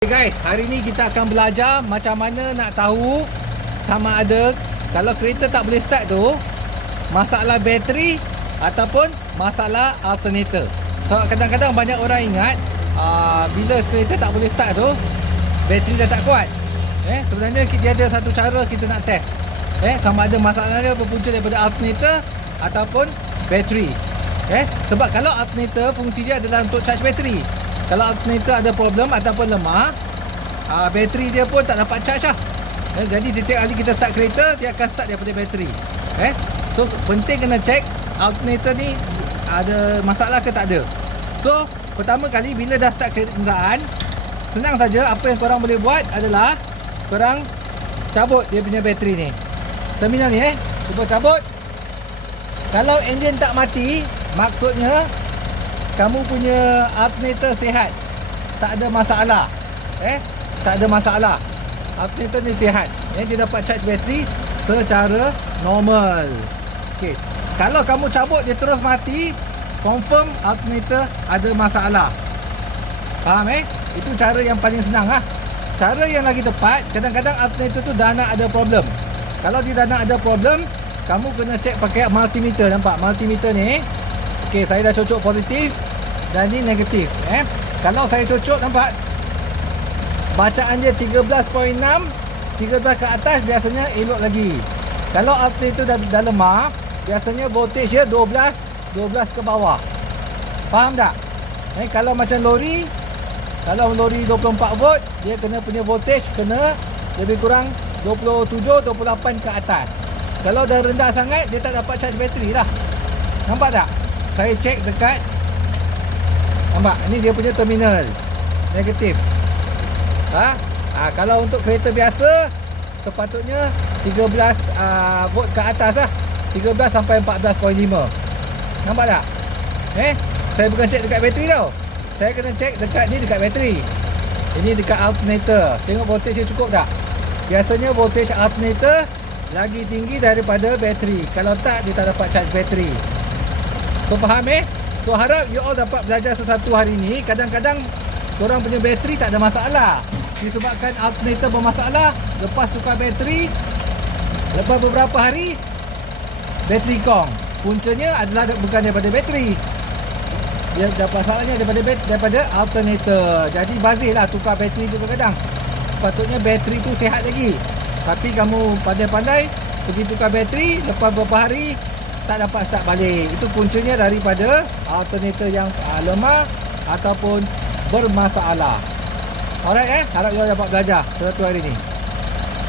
Guys, hari ni kita akan belajar macam mana nak tahu sama ada kalau kereta tak boleh start tu masalah bateri ataupun masalah alternator. So kadang-kadang banyak orang ingat bila kereta tak boleh start tu bateri dah tak kuat. Sebenarnya dia ada satu cara kita nak test. Sama ada masalah dia berpunca daripada alternator ataupun bateri. Sebab kalau alternator fungsi dia adalah untuk charge bateri. Kalau alternator ada problem ataupun lemah, bateri dia pun tak dapat charge lah. Jadi setiap kali kita start kereta, dia akan start daripada bateri. So penting kena check alternator ni ada masalah ke tak ada. So pertama kali bila dah start kenderaan, senang saja. Apa yang korang boleh buat adalah korang cabut dia punya bateri ni, terminal ni. Cuba cabut. Kalau enjin tak mati, maksudnya kamu punya alternator sihat, tak ada masalah. Tak ada masalah. Alternator ni sihat. Dia dapat charge bateri secara normal. Okey. Kalau kamu cabut dia terus mati, confirm alternator ada masalah. Faham Itu cara yang paling senang lah. Cara yang lagi tepat, kadang-kadang alternator tu dah nak ada problem. Kalau dia dah nak ada problem, kamu kena check pakai multimeter. Nampak multimeter ni? Okey, saya dah cocok positif dan ni negatif. Kalau saya cocok, nampak bacaan dia 13.6, 13 ke atas biasanya elok lagi. Kalau alternator dah lemah, biasanya voltage dia 12 ke bawah. Faham tak? Kalau macam lori, kalau lori 24 volt, dia kena punya voltage kena lebih kurang 27, 28 ke atas. Kalau dah rendah sangat, dia tak dapat charge bateri lah. Nampak tak? Saya cek dekat, nampak? Ini dia punya terminal negatif. Kalau untuk kereta biasa, sepatutnya 13 volt ke atas lah. 13 sampai 14.5. Nampak tak? Saya bukan cek dekat bateri tau. Saya kena cek dekat ni, dekat bateri. Ini dekat alternator. Tengok voltage dia cukup tak? Biasanya voltage alternator lagi tinggi daripada bateri. Kalau tak, dia tak dapat charge bateri. So faham So harap you all dapat belajar sesuatu hari ni. Kadang-kadang korang punya bateri tak ada masalah, disebabkan alternator bermasalah. Lepas tukar bateri, lepas beberapa hari bateri kong. Puncanya adalah bukan daripada bateri, dia dapat masalahnya daripada alternator. Jadi bazir lah tukar bateri tu kadang-kadang. Sepatutnya bateri tu sihat lagi, tapi kamu pandai-pandai pergi tukar bateri, lepas beberapa hari tak dapat start balik. Itu puncanya daripada alternator yang lemah ataupun bermasalah. Alright harap you dapat belajar sesuatu hari ni.